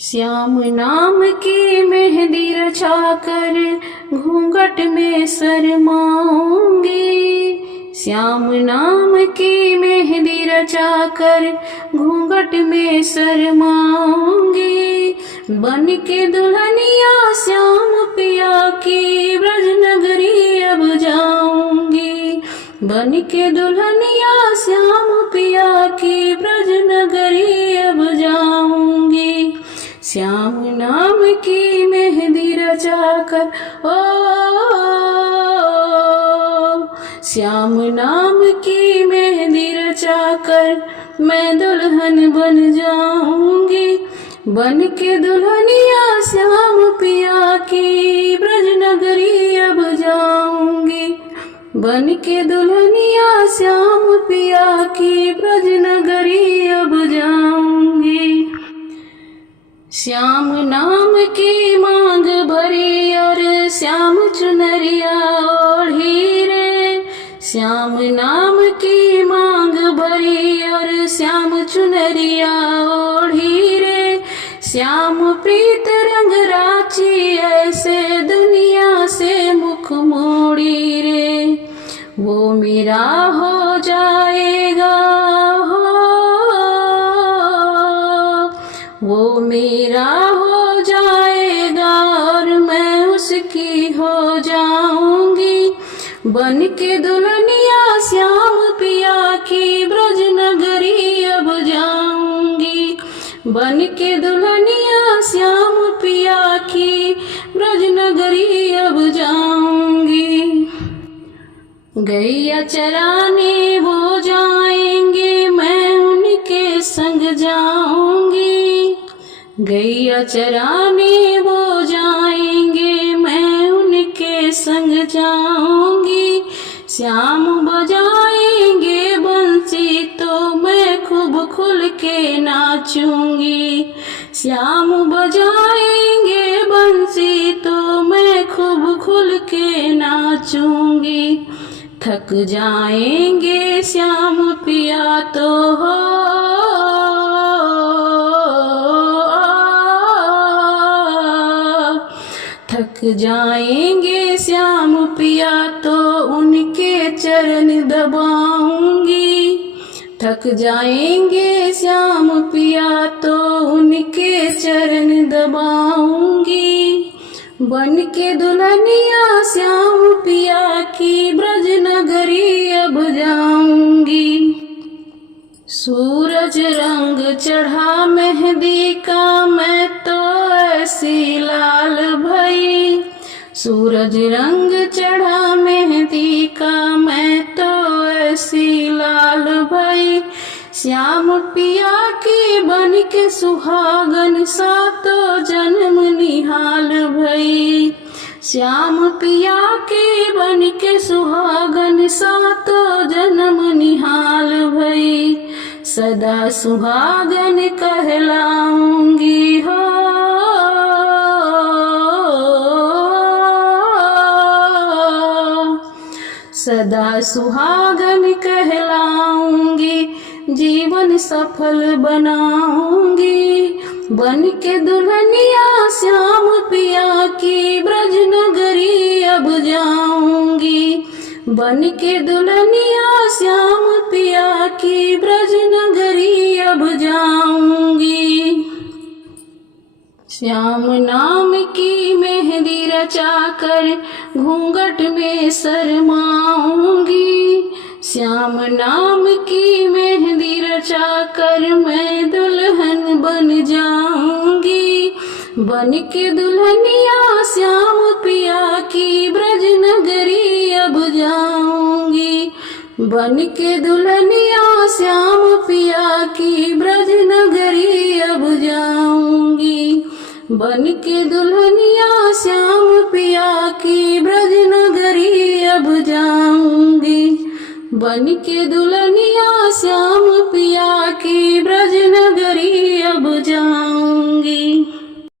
श्याम नाम की मेहंदी रचाकर घूंघट में शर्माऊंगी। श्याम नाम की मेहंदी रचाकर घूंघट में शर्माऊंगी। बन के दुल्हनिया श्याम पिया की ब्रज नगरी अब जाऊंगी। बन के दुल्हनिया श्याम पिया की ब्रज नगरी अब जाऊंगी। श्याम नाम की मेहंदी रचाकर श्याम नाम की मेहंदी रचाकर मैं दुल्हन बन जाऊंगी। बन के दुल्हनिया श्याम पिया की ब्रज नगरी अब जाऊंगी। बन के दुल्हनिया श्याम पिया की ब्रज नगरी अब जाऊंगी। श्याम नाम की मांग भरी और श्याम चुनरिया ओढ़ी रे। श्याम नाम की मांग भरी और श्याम चुनरिया ओढ़ी रे। श्याम प्रीत रंग राची ऐसे दुनिया से मुख मोड़ी रे। वो मेरा हो जाएगा वो मेरा हो जाएगा और मैं उसकी हो जाऊंगी। बन के दुल्हनिया श्याम पिया की ब्रज नगरी अब जाऊंगी। बन के दुल्हनिया श्याम पिया की ब्रज नगरी अब जाऊंगी। गैया चराने वो जाएंगे मैं उनके संग जाऊंगी। गैया चराने वो जाएंगे मैं उनके संग जाऊंगी। श्याम बजाएंगे बंसी तो मैं खूब खुल के नाचूंगी। श्याम बजाएंगे बंसी तो मैं खूब खुल के नाचूंगी। थक जाएंगे श्याम पिया तो थक जाएंगे श्याम पिया तो उनके चरण दबाऊंगी। थक जाएंगे श्याम पिया तो उनके चरण दबाऊंगी। बन के दुल्हनिया श्याम पिया की ब्रज नगरी अब जाऊंगी। सूरज रंग चढ़ा मेहंदी का मैं तो ऐसी लाल भई। सूरज रंग चढ़ा मेहंदी का मैं तो ऐसी लाल भई। श्याम पिया की बन के सुहागन सातों जन्म निहाल भई। श्याम पिया की बन के सुहागन सातों जन्म निहाल भई। सदा सुहागन कहलाऊंगी हो सदा सुहागन कहलाऊंगी। जीवन सफल बनाऊंगी। बन के दुल्हनिया श्याम पिया की ब्रज नगरी अब जाऊंगी। बन के दुल्हनिया श्याम पिया की ब्रज नगरी अब जाऊंगी। श्याम नाम की मेहंदी रचाकर घूंघट में शर्माऊंगी। श्याम नाम की मेहंदी रचाकर मैं दुल्हन बन जाऊंगी। बन के दुल्हनिया श्याम पिया की ब्रज नगरी अब जाऊंगी। बन के दुल्हनिया श्याम पिया की ब्रज नगरी अब जाऊंगी। बन के दुल्हनिया श्याम पिया की ब्रज नगरी अब जाऊंगी। बन के दुल्हनिया श्याम